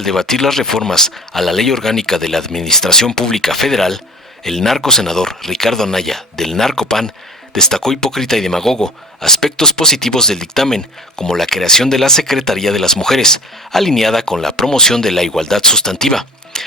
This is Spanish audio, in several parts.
al debatir las reformas a la Ley Orgánica de la Administración Pública Federal, el narcosenador Ricardo Anaya, del Narcopan, destacó hipócrita y demagogo aspectos positivos del dictamen, como la creación de la Secretaría de las Mujeres, alineada con la promoción de la igualdad sustantiva,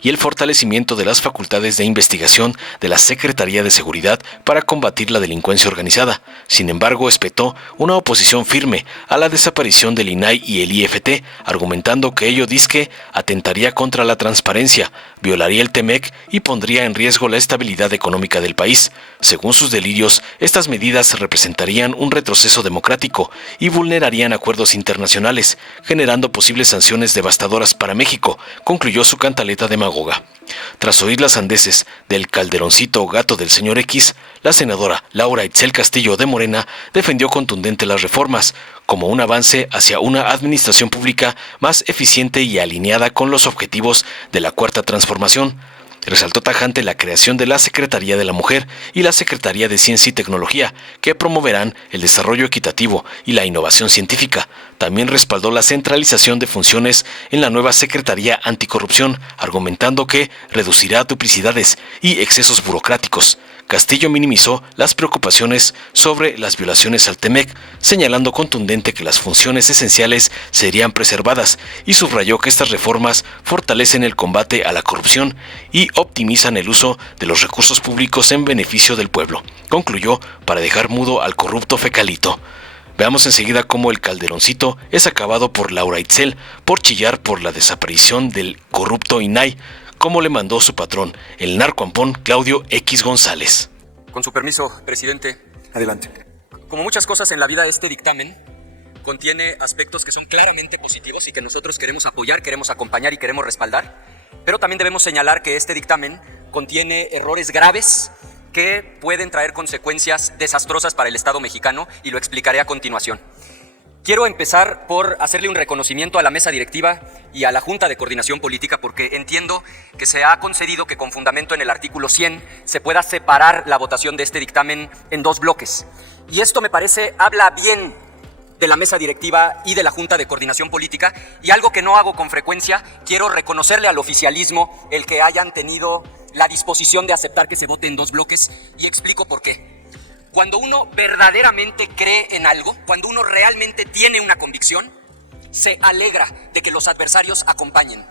y el fortalecimiento de las facultades de investigación de la Secretaría de Seguridad para combatir la delincuencia organizada. Sin embargo, espetó una oposición firme a la desaparición del INAI y el IFT, argumentando que ello dizque atentaría contra la transparencia, violaría el TEMEC y pondría en riesgo la estabilidad económica del país. Según sus delirios, estas medidas representarían un retroceso democrático y vulnerarían acuerdos internacionales, generando posibles sanciones devastadoras para México, concluyó su cantaleta demagoga. Tras oír las sandeces del calderoncito gato del señor X, la senadora Laura Itzel Castillo de Morena defendió contundente las reformas como un avance hacia una administración pública más eficiente y alineada con los objetivos de la Cuarta Transformación. Resaltó tajante la creación de la Secretaría de la Mujer y la Secretaría de Ciencia y Tecnología, que promoverán el desarrollo equitativo y la innovación científica. También respaldó la centralización de funciones en la nueva Secretaría Anticorrupción, argumentando que reducirá duplicidades y excesos burocráticos. Castillo minimizó las preocupaciones sobre las violaciones al TEMEC, señalando contundente que las funciones esenciales serían preservadas y subrayó que estas reformas fortalecen el combate a la corrupción y optimizan el uso de los recursos públicos en beneficio del pueblo. Concluyó para dejar mudo al corrupto fecalito. Veamos enseguida cómo el calderoncito es acabado por Laura Itzel por chillar por la desaparición del corrupto INAI, como le mandó su patrón, el narcoampón Claudio X González. Con su permiso, presidente. Adelante. Como muchas cosas en la vida, este dictamen contiene aspectos que son claramente positivos y que nosotros queremos apoyar, queremos acompañar y queremos respaldar, pero también debemos señalar que este dictamen contiene errores graves que pueden traer consecuencias desastrosas para el Estado mexicano y lo explicaré a continuación. Quiero empezar por hacerle un reconocimiento a la mesa directiva y a la Junta de Coordinación Política porque entiendo que se ha concedido que con fundamento en el artículo 100 se pueda separar la votación de este dictamen en dos bloques. Y esto me parece habla bien de la mesa directiva y de la Junta de Coordinación Política, y algo que no hago con frecuencia, quiero reconocerle al oficialismo el que hayan tenido la disposición de aceptar que se vote en dos bloques, y explico por qué. Cuando uno verdaderamente cree en algo, cuando uno realmente tiene una convicción, se alegra de que los adversarios acompañen.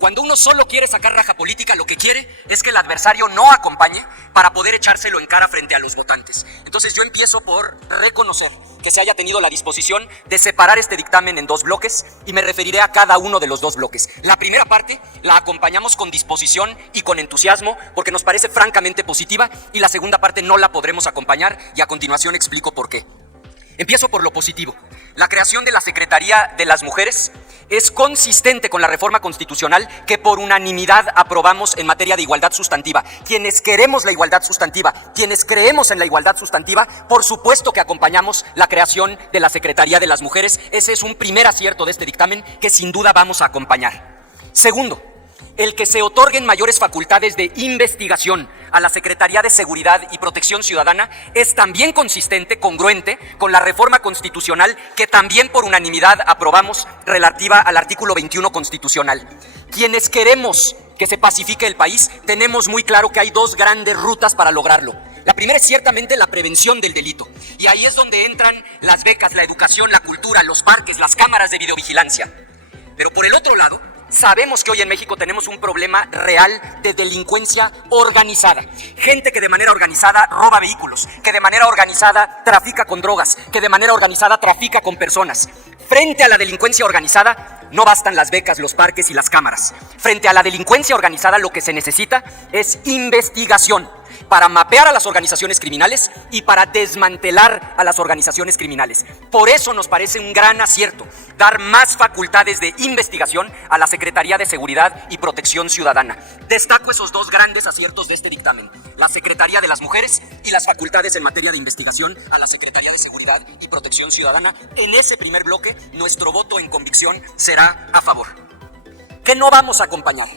Cuando uno solo quiere sacar raja política, lo que quiere es que el adversario no acompañe para poder echárselo en cara frente a los votantes. Entonces yo empiezo por reconocer que se haya tenido la disposición de separar este dictamen en dos bloques y me referiré a cada uno de los dos bloques. La primera parte la acompañamos con disposición y con entusiasmo porque nos parece francamente positiva, y la segunda parte no la podremos acompañar y a continuación explico por qué. Empiezo por lo positivo. La creación de la Secretaría de las Mujeres es consistente con la reforma constitucional que por unanimidad aprobamos en materia de igualdad sustantiva. Quienes queremos la igualdad sustantiva, quienes creemos en la igualdad sustantiva, por supuesto que acompañamos la creación de la Secretaría de las Mujeres. Ese es un primer acierto de este dictamen que sin duda vamos a acompañar. Segundo, el que se otorguen mayores facultades de investigación a la Secretaría de Seguridad y Protección Ciudadana es también consistente, congruente con la reforma constitucional que también por unanimidad aprobamos relativa al artículo 21 constitucional. Quienes queremos que se pacifique el país, tenemos muy claro que hay dos grandes rutas para lograrlo. La primera es ciertamente la prevención del delito, y ahí es donde entran las becas, la educación, la cultura, los parques, las cámaras de videovigilancia. Pero por el otro lado, sabemos que hoy en México tenemos un problema real de delincuencia organizada. Gente que de manera organizada roba vehículos, que de manera organizada trafica con drogas, que de manera organizada trafica con personas. Frente a la delincuencia organizada no bastan las becas, los parques y las cámaras. Frente a la delincuencia organizada lo que se necesita es investigación para mapear a las organizaciones criminales y para desmantelar a las organizaciones criminales. Por eso nos parece un gran acierto dar más facultades de investigación a la Secretaría de Seguridad y Protección Ciudadana. Destaco esos dos grandes aciertos de este dictamen: la Secretaría de las Mujeres y las facultades en materia de investigación a la Secretaría de Seguridad y Protección Ciudadana. En ese primer bloque, nuestro voto en convicción será a favor. ¿Qué no vamos a acompañar?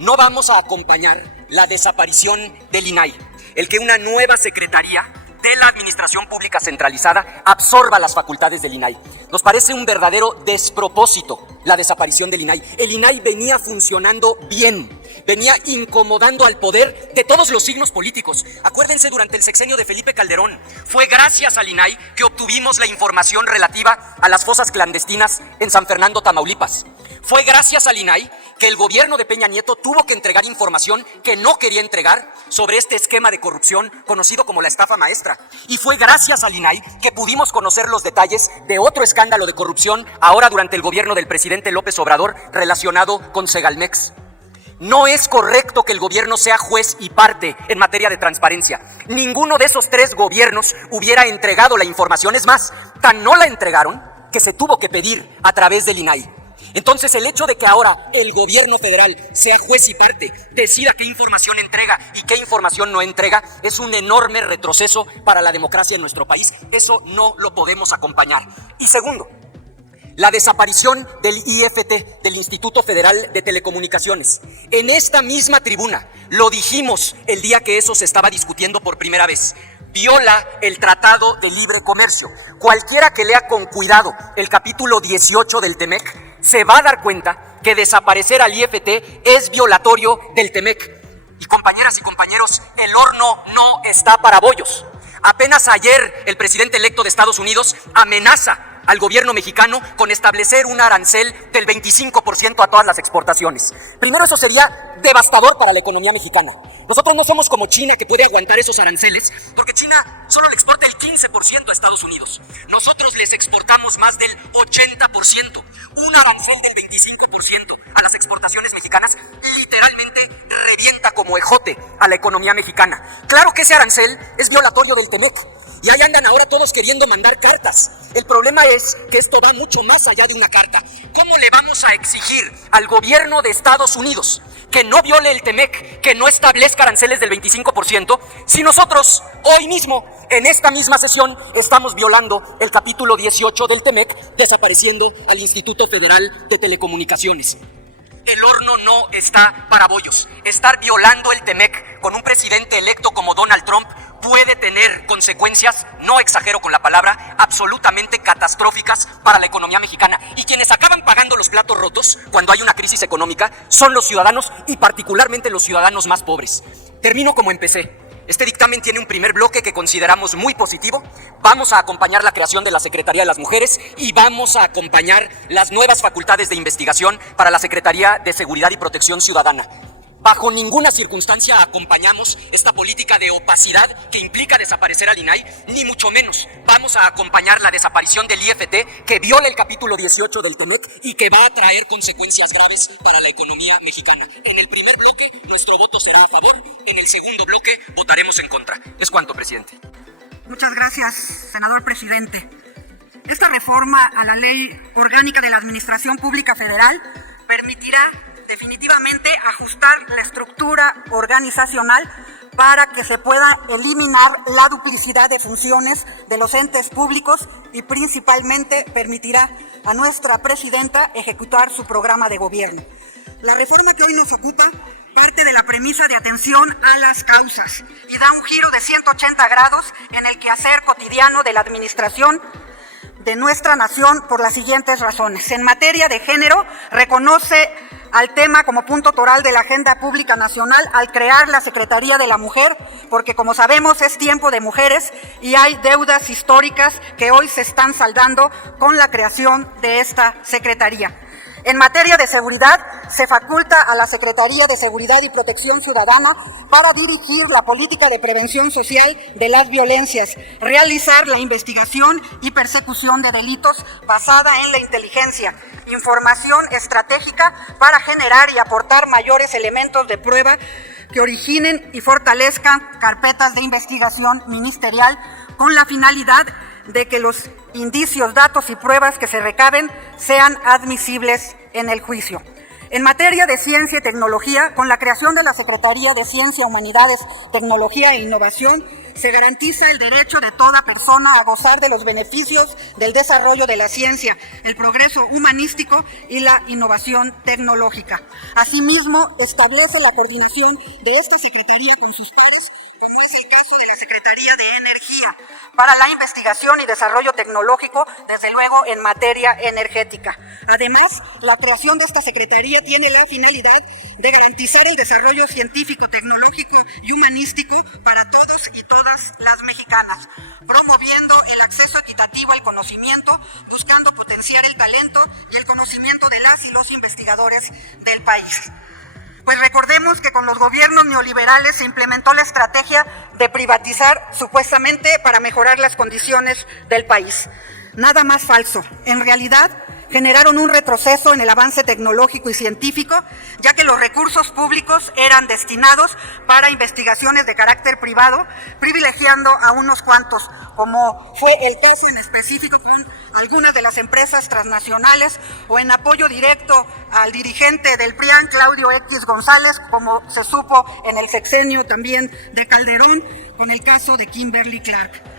No vamos a acompañar la desaparición del INAI, el que una nueva secretaría de la Administración Pública Centralizada absorba las facultades del INAI. Nos parece un verdadero despropósito la desaparición del INAI. El INAI venía funcionando bien, venía incomodando al poder de todos los signos políticos. Acuérdense, durante el sexenio de Felipe Calderón, fue gracias al INAI que obtuvimos la información relativa a las fosas clandestinas en San Fernando, Tamaulipas. Fue gracias al INAI que el gobierno de Peña Nieto tuvo que entregar información que no quería entregar sobre este esquema de corrupción conocido como la estafa maestra. Y fue gracias al INAI que pudimos conocer los detalles de otro escándalo de corrupción ahora durante el gobierno del presidente López Obrador relacionado con Segalmex. No es correcto que el gobierno sea juez y parte en materia de transparencia. Ninguno de esos tres gobiernos hubiera entregado la información. Es más, tan no la entregaron que se tuvo que pedir a través del INAI. Entonces, el hecho de que ahora el gobierno federal sea juez y parte, decida qué información entrega y qué información no entrega, es un enorme retroceso para la democracia en nuestro país. Eso no lo podemos acompañar. Y segundo, la desaparición del IFT, del Instituto Federal de Telecomunicaciones. En esta misma tribuna lo dijimos el día que eso se estaba discutiendo por primera vez. Viola el Tratado de Libre Comercio. Cualquiera que lea con cuidado el capítulo 18 del TEMEC se va a dar cuenta que desaparecer al IFT es violatorio del TEMEC. Y compañeras y compañeros, el horno no está para bollos. Apenas ayer el presidente electo de Estados Unidos amenaza al gobierno mexicano con establecer un arancel del 25% a todas las exportaciones. Primero, eso sería devastador para la economía mexicana. Nosotros no somos como China, que puede aguantar esos aranceles, porque China solo le exporta el 15% a Estados Unidos. Nosotros les exportamos más del 80%. Un arancel del 25% a las exportaciones mexicanas literalmente revienta como ejote a la economía mexicana. Claro que ese arancel es violatorio del TEMEC. Y ahí andan ahora todos queriendo mandar cartas. El problema es que esto va mucho más allá de una carta. ¿Cómo le vamos a exigir al gobierno de Estados Unidos que no viole el TEMEC, que no establezca aranceles del 25%, si nosotros hoy mismo, en esta misma sesión, estamos violando el capítulo 18 del TEMEC, desapareciendo al Instituto Federal de Telecomunicaciones? El horno no está para bollos. Estar violando el TEMEC con un presidente electo como Donald Trump puede tener consecuencias, no exagero con la palabra, absolutamente catastróficas para la economía mexicana. Y quienes acaban pagando los platos rotos cuando hay una crisis económica son los ciudadanos, y particularmente los ciudadanos más pobres. Termino como empecé. Este dictamen tiene un primer bloque que consideramos muy positivo. Vamos a acompañar la creación de la Secretaría de las Mujeres y vamos a acompañar las nuevas facultades de investigación para la Secretaría de Seguridad y Protección Ciudadana. Bajo ninguna circunstancia acompañamos esta política de opacidad que implica desaparecer al INAI, ni mucho menos vamos a acompañar la desaparición del IFT, que viola el capítulo 18 del TEMEC y que va a traer consecuencias graves para la economía mexicana. En el primer bloque nuestro voto será a favor, en el segundo bloque votaremos en contra. Es cuanto, presidente. Muchas gracias, senador presidente. Esta reforma a la Ley Orgánica de la Administración Pública Federal permitirá definitivamente ajustar la estructura organizacional para que se pueda eliminar la duplicidad de funciones de los entes públicos y principalmente permitirá a nuestra presidenta ejecutar su programa de gobierno. La reforma que hoy nos ocupa parte de la premisa de atención a las causas y da un giro de 180 grados en el quehacer cotidiano de la administración de nuestra nación por las siguientes razones. En materia de género, reconoce al tema como punto toral de la agenda pública nacional al crear la Secretaría de la Mujer, porque como sabemos es tiempo de mujeres y hay deudas históricas que hoy se están saldando con la creación de esta Secretaría. En materia de seguridad, se faculta a la Secretaría de Seguridad y Protección Ciudadana para dirigir la política de prevención social de las violencias, realizar la investigación y persecución de delitos basada en la inteligencia, información estratégica para generar y aportar mayores elementos de prueba que originen y fortalezcan carpetas de investigación ministerial con la finalidad de que los indicios, datos y pruebas que se recaben sean admisibles en el juicio. En materia de ciencia y tecnología, con la creación de la Secretaría de Ciencia, Humanidades, Tecnología e Innovación, se garantiza el derecho de toda persona a gozar de los beneficios del desarrollo de la ciencia, el progreso humanístico y la innovación tecnológica. Asimismo, establece la coordinación de esta Secretaría con sus pares, como es el caso de la Secretaría de Energía, para la investigación y desarrollo tecnológico, desde luego en materia energética. Además, la creación de esta secretaría tiene la finalidad de garantizar el desarrollo científico, tecnológico y humanístico para todos y todas las mexicanas, promoviendo el acceso equitativo al conocimiento, buscando potenciar el talento y el conocimiento de las y los investigadores del país. Pues recordemos que con los gobiernos neoliberales se implementó la estrategia de privatizar supuestamente para mejorar las condiciones del país. Nada más falso. En realidad, generaron un retroceso en el avance tecnológico y científico, ya que los recursos públicos eran destinados para investigaciones de carácter privado, privilegiando a unos cuantos, como fue el caso en específico con algunas de las empresas transnacionales o en apoyo directo al dirigente del PRIAN, Claudio X González, como se supo en el sexenio también de Calderón, con el caso de Kimberly Clark.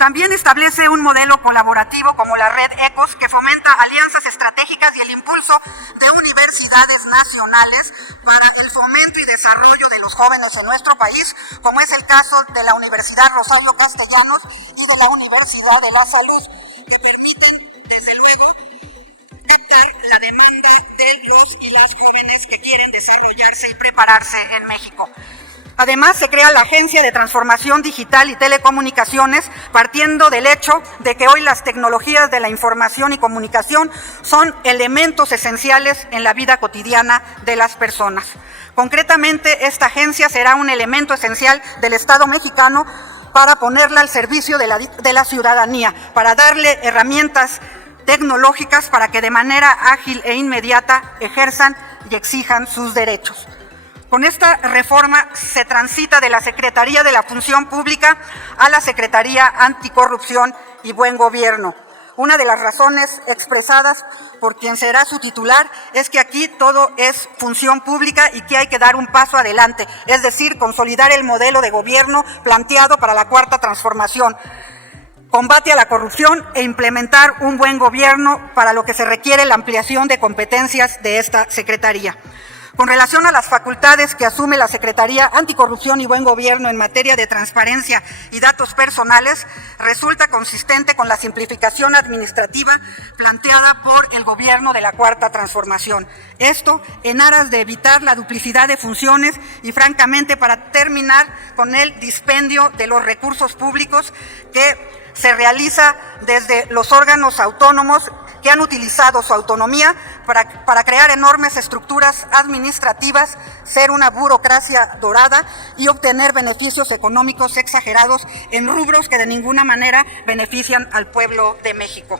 También establece un modelo colaborativo como la Red ECOS, que fomenta alianzas estratégicas y el impulso de universidades nacionales para el fomento y desarrollo de los jóvenes en nuestro país, como es el caso de la Universidad Rosario Castellanos y de la Universidad de la Salud, que permiten, desde luego, captar la demanda de los y las jóvenes que quieren desarrollarse y prepararse en México. Además, se crea la Agencia de Transformación Digital y Telecomunicaciones, partiendo del hecho de que hoy las tecnologías de la información y comunicación son elementos esenciales en la vida cotidiana de las personas. Concretamente, esta agencia será un elemento esencial del Estado mexicano para ponerla al servicio de la ciudadanía, para darle herramientas tecnológicas para que de manera ágil e inmediata ejerzan y exijan sus derechos. Con esta reforma se transita de la Secretaría de la Función Pública a la Secretaría Anticorrupción y Buen Gobierno. Una de las razones expresadas por quien será su titular es que aquí todo es función pública y que hay que dar un paso adelante, es decir, consolidar el modelo de gobierno planteado para la Cuarta Transformación, combate a la corrupción e implementar un buen gobierno, para lo que se requiere la ampliación de competencias de esta Secretaría. Con relación a las facultades que asume la Secretaría Anticorrupción y Buen Gobierno en materia de transparencia y datos personales, resulta consistente con la simplificación administrativa planteada por el gobierno de la Cuarta Transformación. Esto en aras de evitar la duplicidad de funciones y, francamente, para terminar con el dispendio de los recursos públicos que se realiza desde los órganos autónomos que han utilizado su autonomía para crear enormes estructuras administrativas, ser una burocracia dorada y obtener beneficios económicos exagerados en rubros que de ninguna manera benefician al pueblo de México.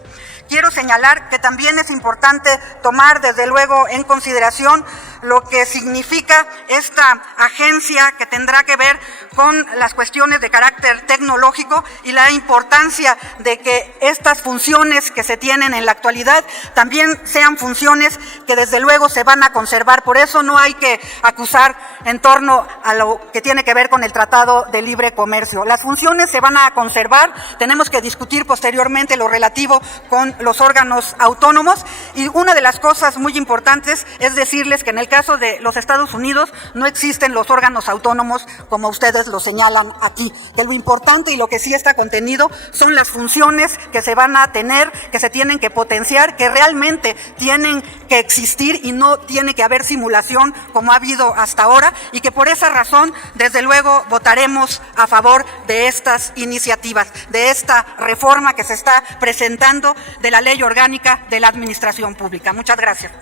Quiero señalar que también es importante tomar desde luego en consideración lo que significa esta agencia, que tendrá que ver con las cuestiones de carácter tecnológico y la importancia de que estas funciones que se tienen en la actualidad también sean funciones que desde luego se van a conservar. Por eso no hay que acusar en torno a lo que tiene que ver con el Tratado de Libre Comercio. Las funciones se van a conservar, tenemos que discutir posteriormente lo relativo con los órganos autónomos, y una de las cosas muy importantes es decirles que en el caso de los Estados Unidos no existen los órganos autónomos como ustedes lo señalan aquí, que lo importante y lo que sí está contenido son las funciones que se van a tener, que se tienen que potenciar, que realmente tienen que existir y no tiene que haber simulación como ha habido hasta ahora, y que por esa razón desde luego votaremos a favor de estas iniciativas, de esta reforma que se está presentando de la Ley Orgánica de la Administración Pública. Muchas gracias.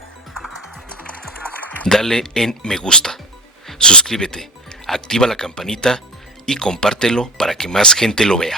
Dale en me gusta, suscríbete, activa la campanita y compártelo para que más gente lo vea.